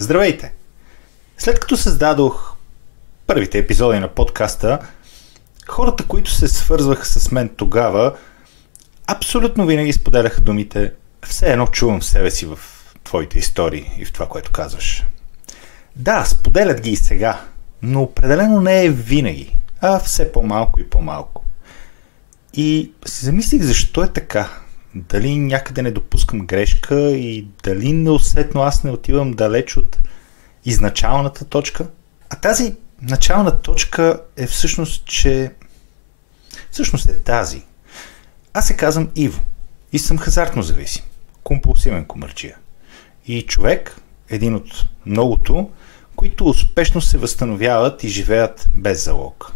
Здравейте! След като създадох първите епизоди на подкаста, хората, които се свързваха с мен тогава, абсолютно винаги споделяха думите: все едно чувам себе си в твоите истории и в това, което казваш. Да, споделят ги и сега, но определено не е винаги, а все по-малко и по-малко. И си замислих защо е така. Дали някъде не допускам грешка и дали неусетно аз не отивам далеч от изначалната точка. А тази начална точка е всъщност е тази. Аз се казвам Иво и съм хазартно зависим, компулсивен комарджия. И човек, един от многото, които успешно се възстановяват и живеят без залог.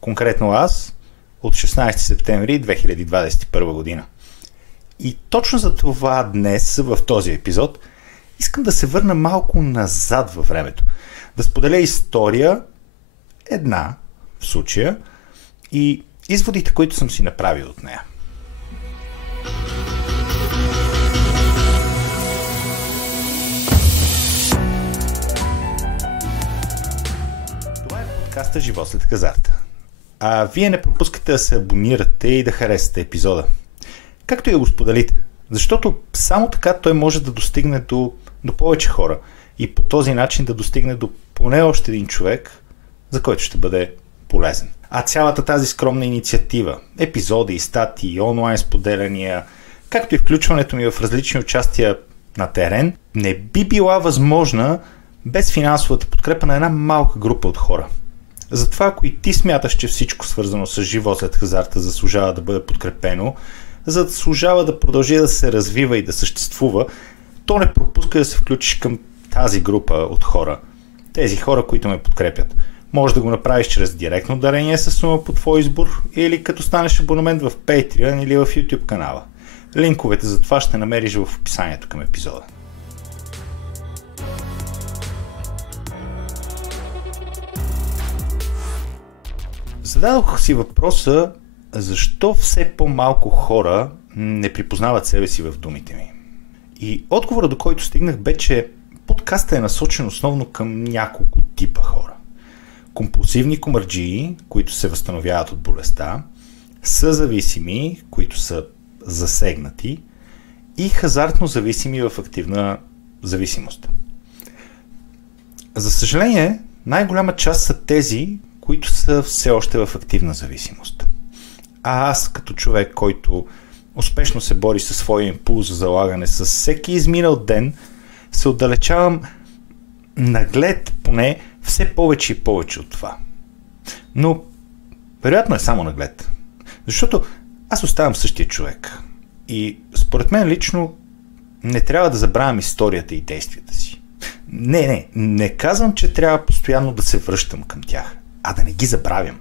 Конкретно аз от 16 септември 2021 година. И точно за това днес, в този епизод, искам да се върна малко назад във времето. Да споделя история, една в случая, и изводите, които съм си направил от нея. Това е подкаста "Живот след хазарта". А вие не пропускате да се абонирате и да харесате епизода. Както и да го споделите, защото само така той може да достигне до повече хора и по този начин да достигне до поне още един човек, за който ще бъде полезен. А цялата тази скромна инициатива, епизоди, статии, онлайн споделяния, както и включването ми в различни участия на терен, не би била възможна без финансовата подкрепа на една малка група от хора. Затова, ако и ти смяташ, че всичко свързано с живот след хазарта заслужава да бъде подкрепено, заслужава да продължи да се развива и да съществува, то не пропускай да се включиш към тази група от хора. Тези хора, които ме подкрепят. Може да го направиш чрез директно дарение със сума по твой избор или като станеш абонамент в Patreon или в YouTube канала. Линковете за това ще намериш в описанието към епизода. Зададох си въпроса: защо все по-малко хора не припознават себе си в думите ми? И отговора, до който стигнах, бе, че подкастът е насочен основно към няколко типа хора. Компулсивни комарджии, които се възстановяват от болестта, съзависими, които са засегнати, и хазартно зависими в активна зависимост. За съжаление, най-голяма част са тези, които са все още в активна зависимост. А аз, като човек, който успешно се бори със своя импулс за залагане с всеки изминал ден, се отдалечавам наглед поне все повече и повече от това. Но вероятно е само наглед. Защото аз оставам същия човек. И според мен лично не трябва да забравям историята и действията си. Не казвам, че трябва постоянно да се връщам към тях, а да не ги забравям.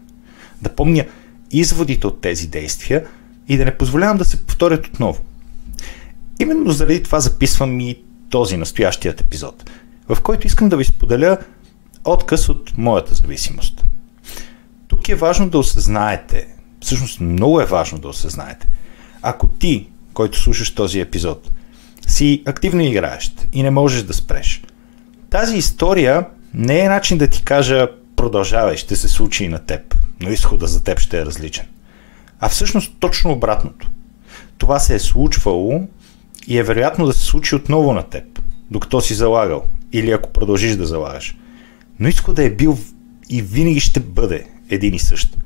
Да помня изводите от тези действия и да не позволявам да се повторят отново. Именно заради това записвам и този настоящият епизод, в който искам да ви споделя отказ от моята зависимост. Тук е важно да осъзнаете, всъщност много е важно да осъзнаете, ако ти, който слушаш този епизод, си активно играещ и не можеш да спреш, тази история не е начин да ти кажа: продължавай, ще се случи и на теб, но изхода за теб ще е различен. А всъщност точно обратното. Това се е случвало и е вероятно да се случи отново на теб, докато си залагал, или ако продължиш да залагаш. Но изходът е бил и винаги ще бъде един и същ.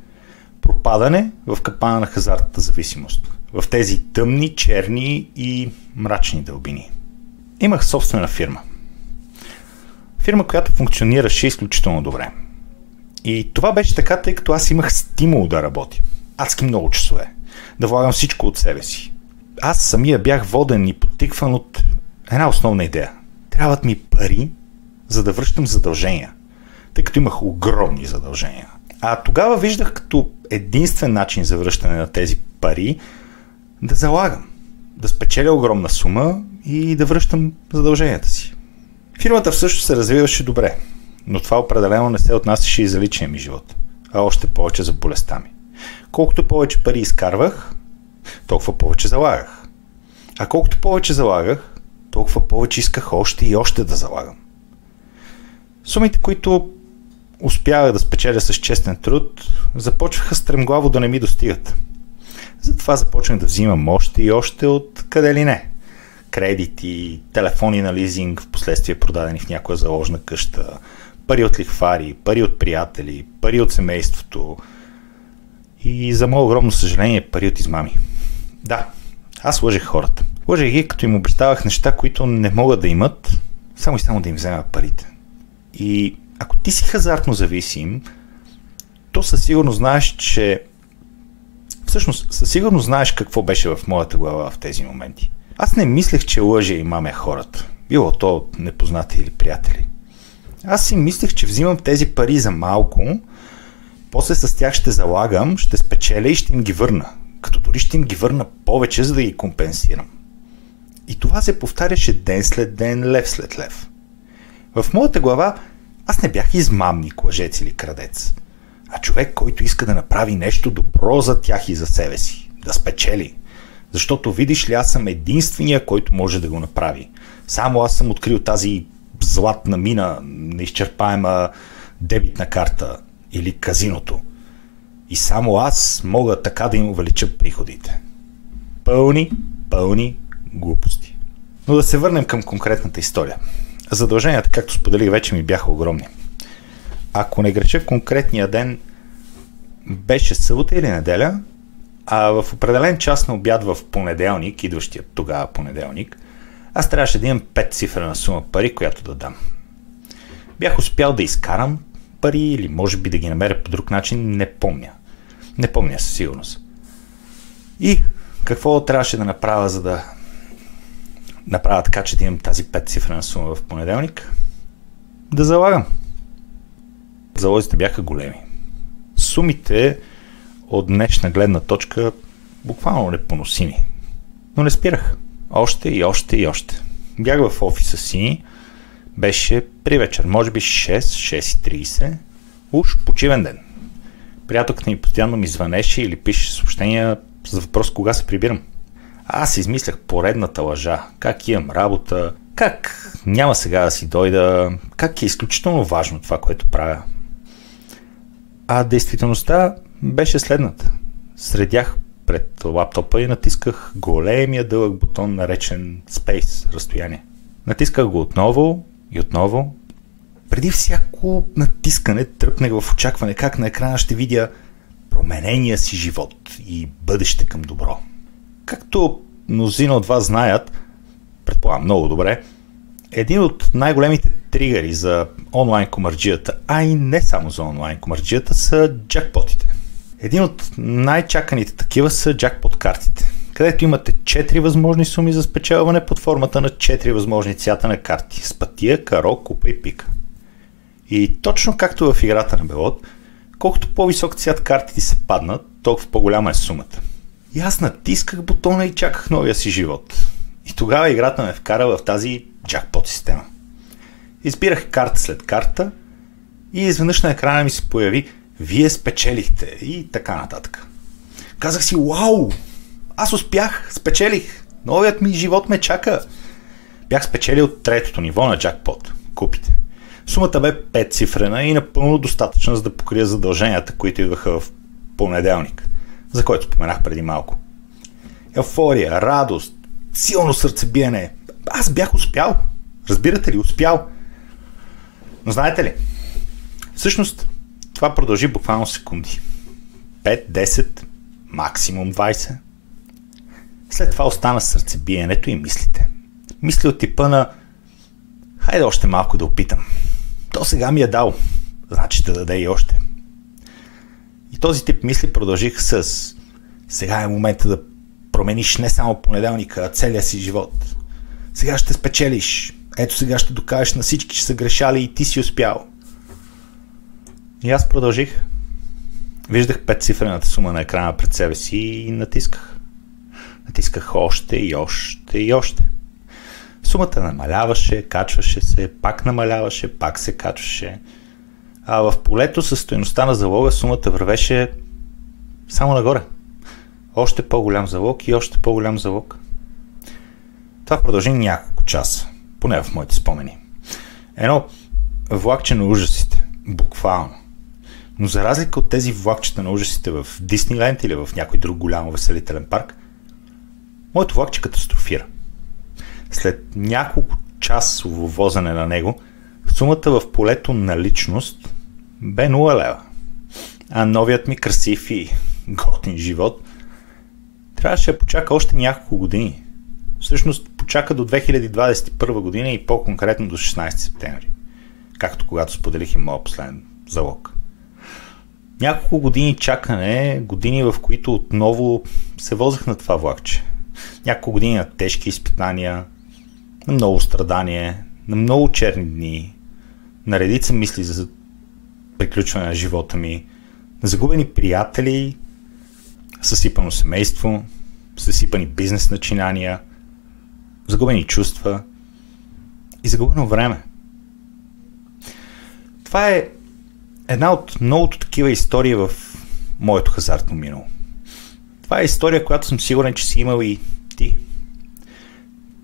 Пропадане в капана на хазартната зависимост. В тези тъмни, черни и мрачни дълбини. Имах собствена фирма. Фирма, която функционираше изключително добре. И това беше така, тъй като аз имах стимул да работя. Адски много часове. Да влагам всичко от себе си. Аз самия бях воден и подтикван от една основна идея. Трябват ми пари, за да връщам задължения. Тъй като имах огромни задължения. А тогава виждах като единствен начин за връщане на тези пари да залагам. Да спечеля огромна сума и да връщам задълженията си. Фирмата всъщност се развиваше добре. Но това определено не се отнасяше и за личния ми живот, а още повече за болестта ми. Колкото повече пари изкарвах, толкова повече залагах. А колкото повече залагах, толкова повече исках още и още да залагам. Сумите, които успявах да спечеля с честен труд, започваха стремглаво да не ми достигат. Затова започнах да взимам още и още от къде ли не. Кредити, телефони на лизинг, впоследствие продадени в някоя заложна къща, пари от лихвари, пари от приятели, пари от семейството и за мое огромно съжаление пари от измами. Да, аз лъжех хората. Лъжех ги, като им обещавах неща, които не могат да имат, само и само да им взема парите. И ако ти си хазартно зависим, то със сигурност знаеш, че... Всъщност, със сигурност знаеш какво беше в моята глава в тези моменти. Аз не мислех, че лъжа и мамя хората. Било то непознати или приятели. Аз си мислех, че взимам тези пари за малко, после с тях ще залагам, ще спечеля и ще им ги върна. Като дори ще им ги върна повече, за да ги компенсирам. И това се повтаряше ден след ден, лев след лев. В моята глава аз не бях измамник, лъжец или крадец, а човек, който иска да направи нещо добро за тях и за себе си, да спечели. Защото видиш ли, аз съм единствения, който може да го направи. Само аз съм открил тази златна мина, неизчерпаема дебитна карта или казиното. И само аз мога така да им увелича приходите. Пълни глупости. Но да се върнем към конкретната история. Задълженията, както споделих, вече ми бяха огромни. Ако не греша, конкретния ден беше събота или неделя, а в определен час на обяд в понеделник, идващия тогава понеделник, аз трябваше да имам 5-цифрена сума пари, която да дам. Бях успял да изкарам пари или може би да ги намеря по друг начин, не помня. Не помня със сигурност. И какво трябваше да направя, за да направя така, че да имам тази 5-цифрена сума в понеделник? Да залагам. Залозите бяха големи. Сумите от днешна гледна точка буквално непоносими. Но не спирах. Още и още и още. Бях в офиса си. Беше при вечер, може би 6:30. Уж почивен ден. Приятелката ми постоянно ми звънеше или пише съобщения с въпрос кога се прибирам. Аз измислях поредната лъжа. Как имам работа, как няма сега да си дойда, как е изключително важно това, което правя. А действителността беше следната. Средях пред лаптопа и натисках големия дълъг бутон, наречен Space, разстояние. Натисках го отново и отново. Преди всяко натискане тръпнах в очакване как на екрана ще видя променения си живот и бъдеще към добро. Както мнозина от вас знаят, предполагам много добре, един от най-големите тригъри за онлайн комарджията, а и не само за онлайн комарджията, са джакпотите. Един от най-чаканите такива са джакпот картите, където имате 4 възможни суми за спечелване под формата на 4 възможни цвята на карти с пътия, каро, купа и пика. И точно както в играта на Белот, колкото по-висок цвят картите се паднат, толкова по-голяма е сумата. И аз натисках бутона и чаках новия си живот. И тогава играта ме вкара в тази джакпот система. Избирах карта след карта и изведнъж на екрана ми се появи "Вие спечелихте" и така нататък. Казах си: "Вау! Аз успях! Спечелих! Новият ми живот ме чака!" Бях спечелил 3-то ниво на джакпот. Купите. Сумата бе 5-цифрена и напълно достатъчна, за да покрия задълженията, които идваха в понеделник, за който споменах преди малко. Еуфория, радост, силно сърцебиене. Аз бях успял. Разбирате ли? Успял. Но знаете ли? Всъщност, това продължи буквално секунди. 5, 10, максимум 20. След това остана сърцебиенето и мислите. Мисли от типа на: "Хайде още малко да опитам. То сега ми е дал. Значи ще даде и още." И този тип мисли продължих с: "Сега е момента да промениш не само понеделника, а целия си живот. Сега ще спечелиш. Ето сега ще докажеш на всички, че са грешали и ти си успял." И аз продължих. Виждах 5-цифрената сума на екрана пред себе си и натисках. Натисках още и още и още. Сумата намаляваше, качваше се, пак намаляваше, пак се качваше. А в полето със стойността на залога сумата вървеше само нагоре. Още по-голям залог и още по-голям залог. Това продължи няколко часа, поне в моите спомени. Едно влакче на ужасите. Буквално. Но за разлика от тези влакчета на ужасите в Дисниленд или в някой друг голям веселителен парк, моето влакче катастрофира. След няколко часово возене на него, сумата в полето на личност бе 0 лева. А новият ми красив и готин живот трябваше да почака още няколко години. Всъщност почака до 2021 година и по-конкретно до 16 септември. Както когато споделих и моя последен залог. Няколко години чакане, години в които отново се возех на това влакче. Няколко години на тежки изпитания, на много страдание, на много черни дни, на редица мисли за приключване на живота ми, на загубени приятели, съсипано семейство, съсипани бизнес начинания, загубени чувства и загубено време. Това е една от многото такива истории в моето хазартно минало. Това е история, която съм сигурен, че си имал и ти.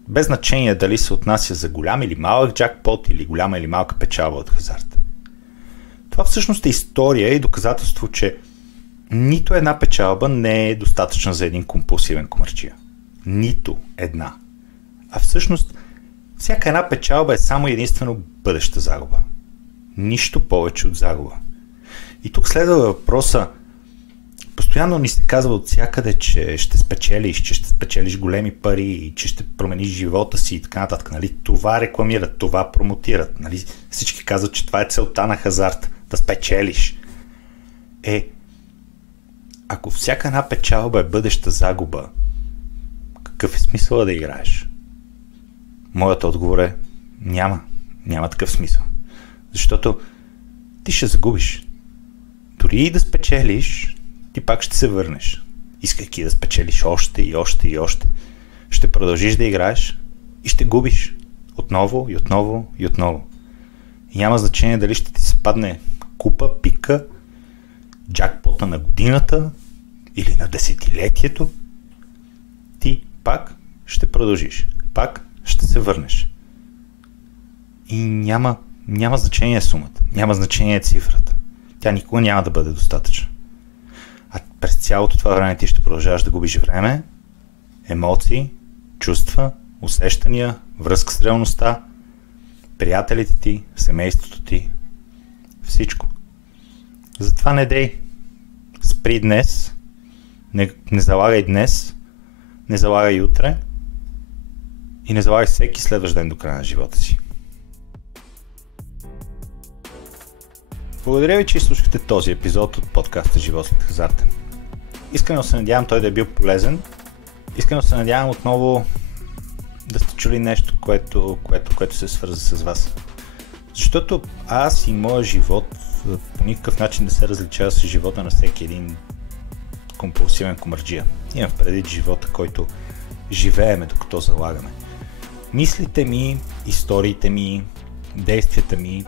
Без значение дали се отнася за голям или малък джакпот или голяма или малка печалба от хазарта. Това всъщност е история и доказателство, че нито една печалба не е достатъчна за един компулсивен комарджия. Нито една. А всъщност всяка една печалба е само единствено бъдеща загуба. Нищо повече от загуба. И тук следва въпроса. Постоянно ни се казва от всякъде, че ще спечелиш големи пари и че ще промениш живота си и така нататък. Нали? Това рекламират, това промотират. Нали? Всички казват, че това е целта на хазарт. Да спечелиш. Ако всяка една печалба е бъдеща загуба, какъв е смисъл да играеш? Моят отговор е няма. Няма такъв смисъл. Защото ти ще загубиш. Дори и да спечелиш, ти пак ще се върнеш. Искайки да спечелиш още и още и още. Ще продължиш да играеш и ще губиш. Отново и отново и отново. И няма значение дали ще ти се падне купа, пика, джакпота на годината или на десетилетието. Ти пак ще продължиш. Пак ще се върнеш. И няма значение сумата. Няма значение цифрата. Тя никога няма да бъде достатъчна. А през цялото това време ти ще продължаваш да губиш време, емоции, чувства, усещания, връзка с реалността, приятелите ти, семейството ти, всичко. Затова не дей. Спри днес, не залагай днес, не залагай утре и не залагай всеки следващ ден до края на живота си. Благодаря ви, че изслушахте този епизод от подкаста Живот след хазарта. Искрено се надявам той да е бил полезен. Искрено се надявам отново да сте чули нещо, което се свърза с вас. Защото аз и моя живот по никакъв начин не се различава с живота на всеки един компулсивен комарджия. Имам предвид живота, който живееме докато залагаме. Мислите ми, историите ми, действията ми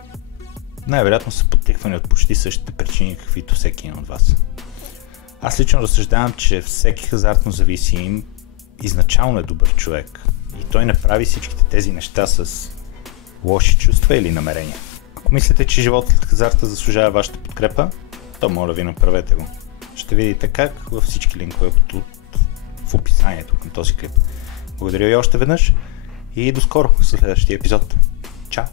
най-вероятно са подтиквани от почти същите причини, каквито всеки един от вас. Аз лично разсъждавам, че всеки хазартно зависим изначално е добър човек и той не прави всичките тези неща с лоши чувства или намерения. Ако мислите, че животът след хазарта заслужава вашата подкрепа, то моля ви, направете го. Ще видите как във всички линкове в описанието към този клип. Благодаря ви още веднъж и до скоро в следващия епизод. Чао!